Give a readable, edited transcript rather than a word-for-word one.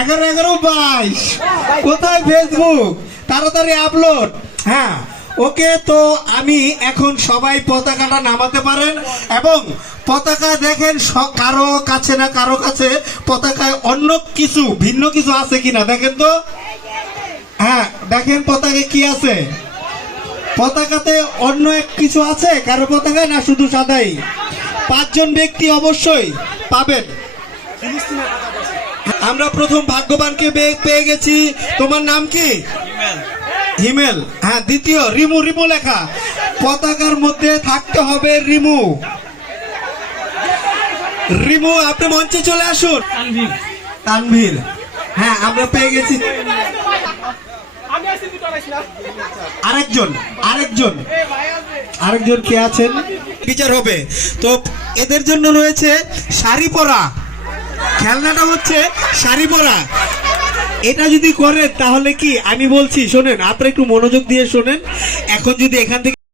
11:22 কোথায় ফেসবুক, তাড়াতাড়ি আপলোড। হ্যাঁ ওকে, তো আমি এখন সবাই পতাকাটা নামাতে পারেন এবং পতাকা দেখেন কারো কাছে না কারো কাছে পতাকায় অন্য কিছু ভিন্ন কিছু আছে কিনা দেখেন তো। হ্যাঁ দেখেন পতাকায় কি আছে, পতাকাতে অন্য এক কিছু আছে কারো পতাকায়, না শুধু সাদাই। 5 জন ব্যক্তি অবশ্যই পাবেন। আমরা প্রথম ভাগ্যবানকে পেয়ে গেছি। তোমার নাম কি? হিমেল। হ্যাঁ, দ্বিতীয় রিমু। রিমু লেখা, পতাকার মধ্যে থাকতে হবে রিমু। রিমু আপনি মঞ্চে চলে আসুন। তানভীর। হ্যাঁ আমরা পেয়ে গেছি আরেকজন কে আছেন, বিচার হবে। তো এদের জন্য রয়েছে শাড়ি পরা, খেলনাটা হচ্ছে শাড়ি পরা। এটা যদি করেন তাহলে কি, আমি বলছি শোনেন, আপনারা একটু মনোযোগ দিয়ে শোনেন। এখন যদি এখান থেকে